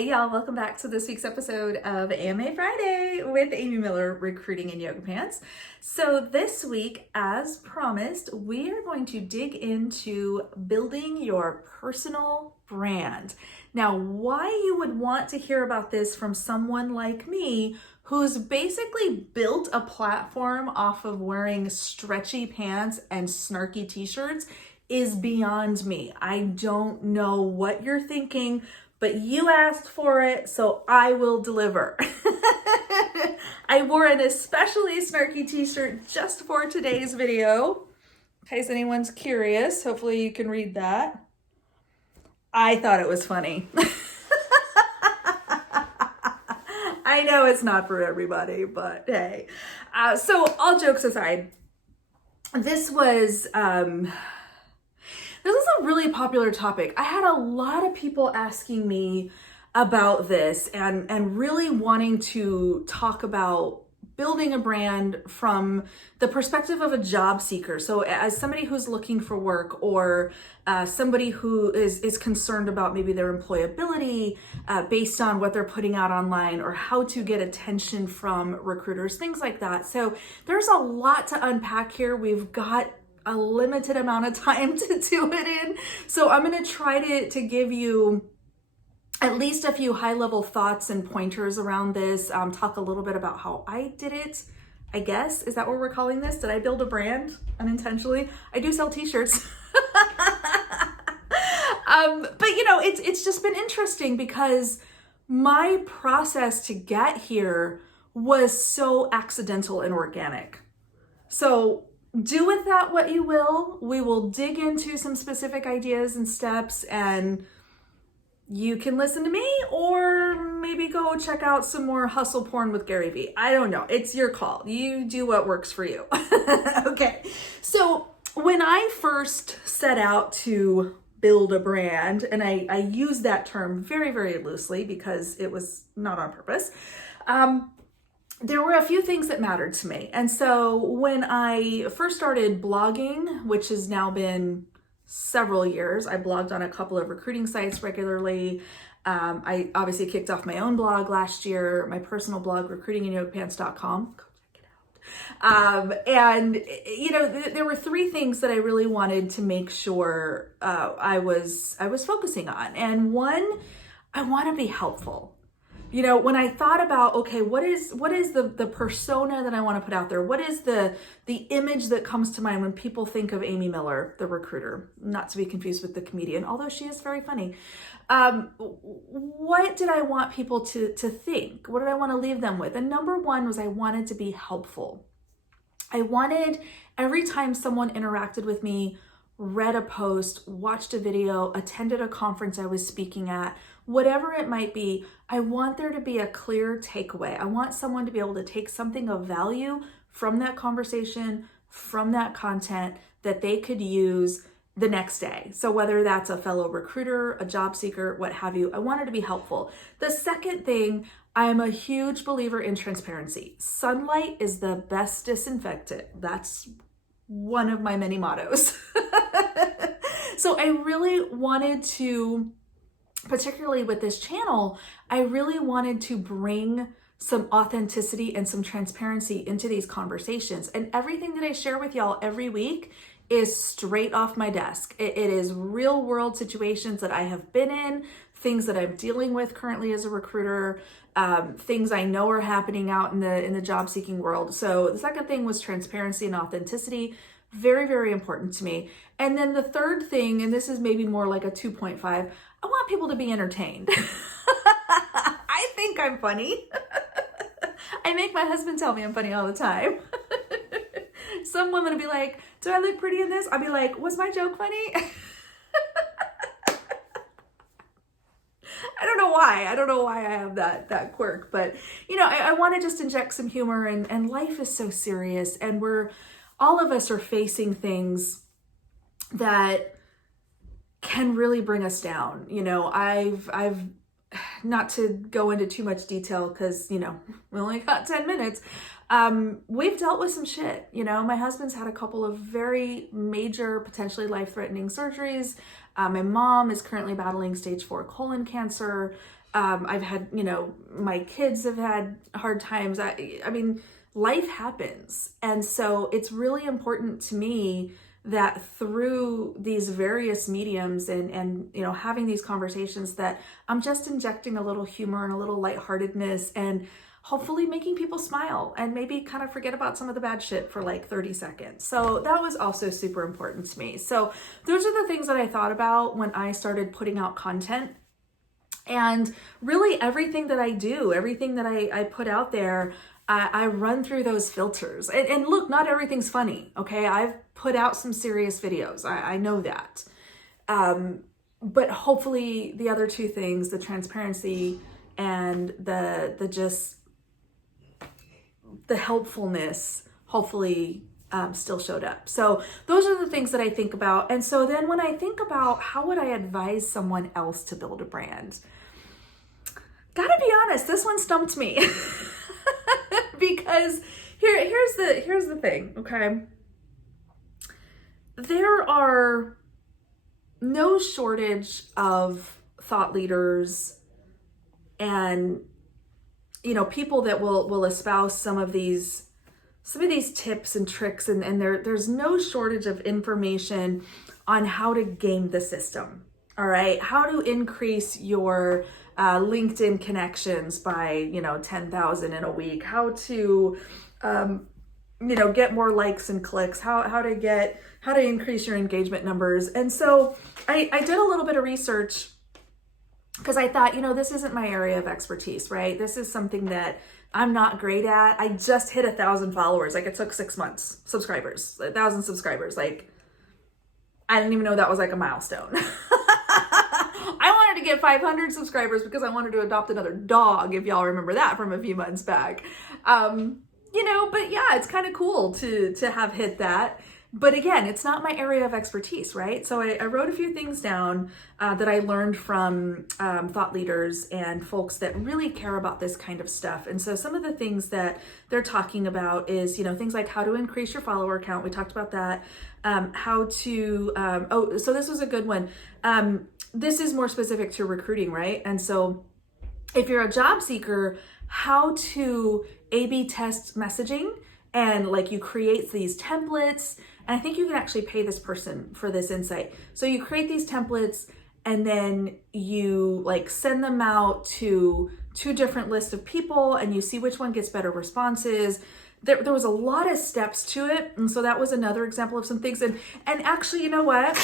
Hey y'all, welcome back to this week's episode of AMA Friday with Amy Miller, Recruiting in Yoga Pants. So this week, as promised, we are going to dig into building your personal brand. Now, why you would want to hear about this from someone like me who's basically built a platform off of wearing stretchy pants and snarky t-shirts is beyond me. I don't know what you're thinking, but you asked for it, so I will deliver. I wore an especially snarky t-shirt just for today's video, in case anyone's curious. Hopefully you can read that. I thought it was funny. I know it's not for everybody, but hey. So all jokes aside, this was a really popular topic. I had a lot of people asking me about this and really wanting to talk about building a brand from the perspective of a job seeker. So as somebody who's looking for work, or somebody who is concerned about maybe their employability based on what they're putting out online, or how to get attention from recruiters, things like that. So there's a lot to unpack here. We've got a limited amount of time to do it in. So I'm going to try to give you at least a few high-level thoughts and pointers around this, talk a little bit about how I did it, I guess. Is that what we're calling this? Did I build a brand unintentionally? I do sell t-shirts. But you know, it's just been interesting because my process to get here was so accidental and organic. So do with that what you will. We will dig into some specific ideas and steps, and you can listen to me or maybe go check out some more hustle porn with Gary Vee. I don't know. It's your call. You do what works for you. Okay. So when I first set out to build a brand, and I use that term very, very loosely because it was not on purpose, there were a few things that mattered to me. And so when I first started blogging, which has now been several years, I blogged on a couple of recruiting sites regularly. I obviously kicked off my own blog last year, my personal blog, recruitinginyogapants.com. Go check it out. And you know, there were three things that I really wanted to make sure I was focusing on. And one, I want to be helpful. You know, when I thought about, okay, what is the persona that I want to put out there? What is the image that comes to mind when people think of Amy Miller, the recruiter, not to be confused with the comedian, although she is very funny. What did I want people to think? What did I want to leave them with? And number one was I wanted to be helpful. I wanted every time someone interacted with me, read a post, watched a video, attended a conference I was speaking at, whatever it might be, I want there to be a clear takeaway. I want someone to be able to take something of value from that conversation, from that content that they could use the next day. So whether that's a fellow recruiter, a job seeker, what have you, I wanted to be helpful. The second thing, I'm a huge believer in transparency. Sunlight is the best disinfectant. That's one of my many mottos. So I really wanted to, particularly with this channel, I really wanted to bring some authenticity and some transparency into these conversations. And everything that I share with y'all every week is straight off my desk. It is real world situations that I have been in, things that I'm dealing with currently as a recruiter, things I know are happening out in the job seeking world. So the second thing was transparency and authenticity. Very, very important to me. And then the third thing, and this is maybe more like a 2.5, I want people to be entertained. I think I'm funny. I make my husband tell me I'm funny all the time. Some women will be like, do I look pretty in this? I'll be like, was my joke funny? I don't know why. I don't know why I have that quirk, but you know, I want to just inject some humor, and life is so serious, and all of us are facing things that can really bring us down. You know, I've not to go into too much detail because, you know, we only got 10 minutes. We've dealt with some shit. You know, my husband's had a couple of very major, potentially life-threatening surgeries. My mom is currently battling stage 4 colon cancer. I've had, my kids have had hard times. I mean, life happens. And so it's really important to me that through these various mediums and having these conversations, that I'm just injecting a little humor and a little lightheartedness, and hopefully making people smile and maybe kind of forget about some of the bad shit for like 30 seconds. So that was also super important to me. So those are the things that I thought about when I started putting out content. And really everything that I do, everything that I put out there, I run through those filters. And look, not everything's funny, okay? I've put out some serious videos. I know that. But hopefully the other two things, the transparency and the helpfulness, hopefully still showed up. So those are the things that I think about. And so then when I think about how would I advise someone else to build a brand, gotta be honest, this one stumped me. Because here's the thing, okay? There are no shortage of thought leaders and people that will espouse some of these tips and tricks, and there's no shortage of information on how to game the system. All right, how to increase your LinkedIn connections by 10,000 in a week, how to get more likes and clicks, how to increase your engagement numbers. And so I did a little bit of research, because I thought, this isn't my area of expertise, right? This is something that I'm not great at. I just hit 1,000 followers. Like, it took 6 months. 1,000 subscribers. Like, I didn't even know that was like a milestone. I wanted to get 500 subscribers because I wanted to adopt another dog, if y'all remember that from a few months back. But yeah, it's kind of cool to have hit that. But again, it's not my area of expertise, right? So I wrote a few things down that I learned from thought leaders and folks that really care about this kind of stuff. And so some of the things that they're talking about is, things like how to increase your follower count. We talked about that. So this was a good one. This is more specific to recruiting, right? And so if you're a job seeker, how to A/B test messaging, and like you create these templates. And I think you can actually pay this person for this insight. So you create these templates and then you like send them out to 2 different lists of people, and you see which one gets better responses. There was a lot of steps to it. And so that was another example of some things. And actually, you know what?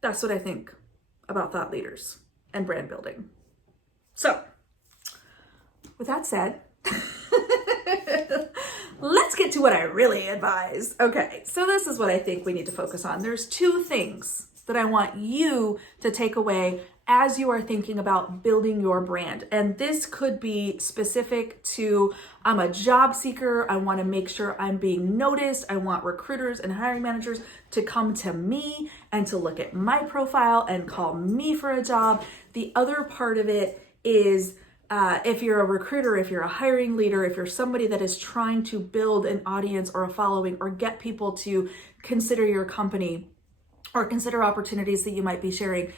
That's what I think about thought leaders and brand building. So, with that said, let's get to what I really advise. Okay, so this is what I think we need to focus on. There's 2 things that I want you to take away as you are thinking about building your brand. And this could be specific to, I'm a job seeker. I want to make sure I'm being noticed. I want recruiters and hiring managers to come to me and to look at my profile and call me for a job. The other part of it is if you're a recruiter, if you're a hiring leader, if you're somebody that is trying to build an audience or a following or get people to consider your company or consider opportunities that you might be sharing,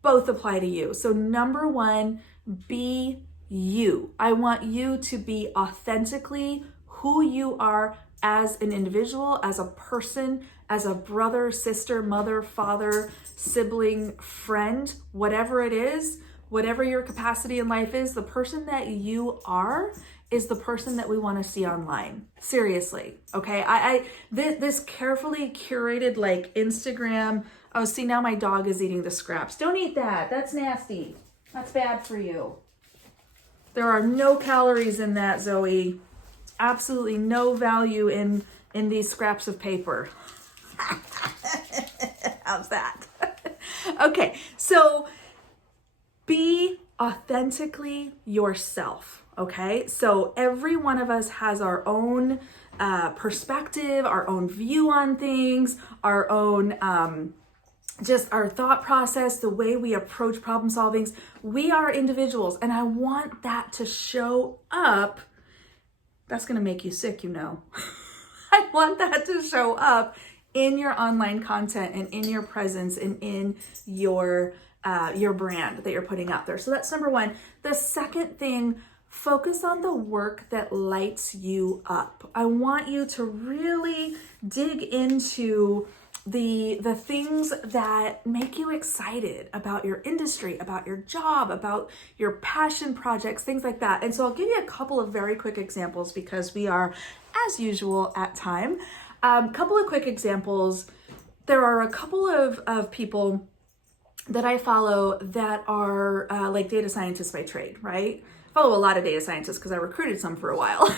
both apply to you. So number 1, be you. I want you to be authentically who you are as an individual, as a person, as a brother, sister, mother, father, sibling, friend, whatever it is, whatever your capacity in life is, the person that you are is the person that we want to see online. Seriously, okay? This carefully curated like Instagram. Oh, see, now my dog is eating the scraps. Don't eat that. That's nasty. That's bad for you. There are no calories in that, Zoe. Absolutely no value in these scraps of paper. How's that? Okay, so be authentically yourself, okay? So every one of us has our own perspective, our own view on things, our own just our thought process, the way we approach problem solvings. We are individuals, and I want that to show up. That's gonna make you sick, you know. I want that to show up in your online content and in your presence and in your brand that you're putting out there. So that's number one. The second thing, focus on the work that lights you up. I want you to really dig into the things that make you excited about your industry, about your job, about your passion projects, things like that. And so I'll give you a couple of very quick examples because we are, as usual, at time. Couple of quick examples. There are a couple of people that I follow that are like data scientists by trade, right? I follow a lot of data scientists because I recruited some for a while.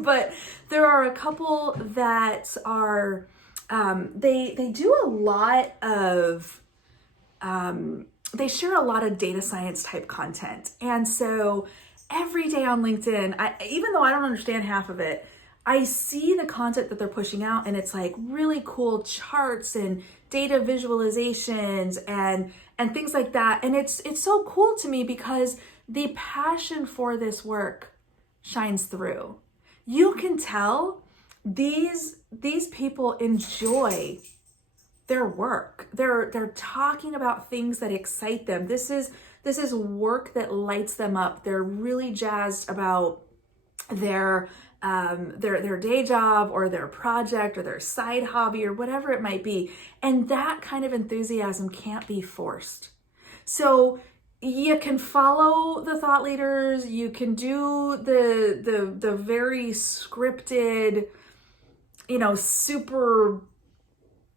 But there are a couple that are they do a lot of they share a lot of data science type content. And so every day on LinkedIn, even though I don't understand half of it, I see the content that they're pushing out, and it's like really cool charts and data visualizations and things like that. And it's so cool to me because the passion for this work shines through. You can tell these people enjoy their work. They're talking about things that excite them. This is work that lights them up. They're really jazzed about their day job or their project or their side hobby or whatever it might be. And that kind of enthusiasm can't be forced. So you can follow the thought leaders, you can do the very scripted, super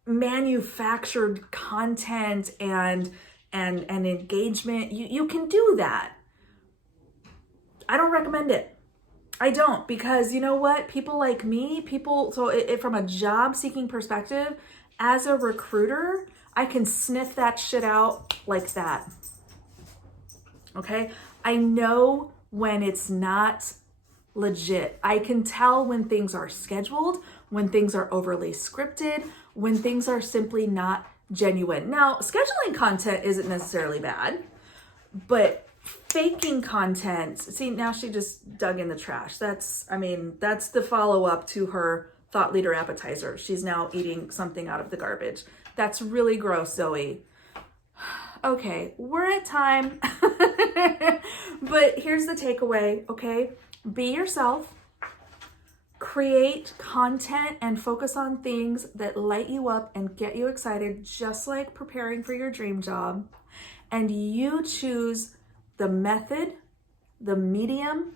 manufactured content and engagement. You can do that. I don't recommend it. I don't, because you know what? People like me, from a job seeking perspective, as a recruiter, I can sniff that shit out like that. Okay? I know when it's not legit. I can tell when things are scheduled, when things are overly scripted, when things are simply not genuine. Now, scheduling content isn't necessarily bad, but faking content, see, now she just dug in the trash. That's the follow-up to her thought leader appetizer. She's now eating something out of the garbage. That's really gross, Zoe. Okay, we're at time. But here's the takeaway, okay? Be yourself. Create content and focus on things that light you up and get you excited, just like preparing for your dream job. And you choose the method, the medium,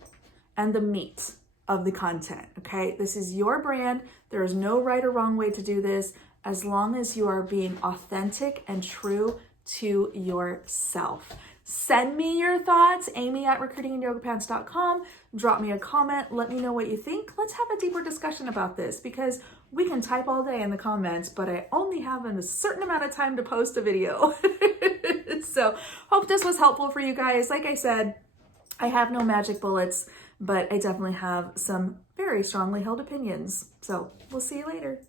and the meat of the content, okay? This is your brand. There is no right or wrong way to do this as long as you are being authentic and true to yourself. Send me your thoughts, amy@recruitinginyogapants.com. Drop me a comment. Let me know what you think. Let's have a deeper discussion about this because we can type all day in the comments, but I only have a certain amount of time to post a video. So hope this was helpful for you guys. Like I said, I have no magic bullets, but I definitely have some very strongly held opinions. So we'll see you later.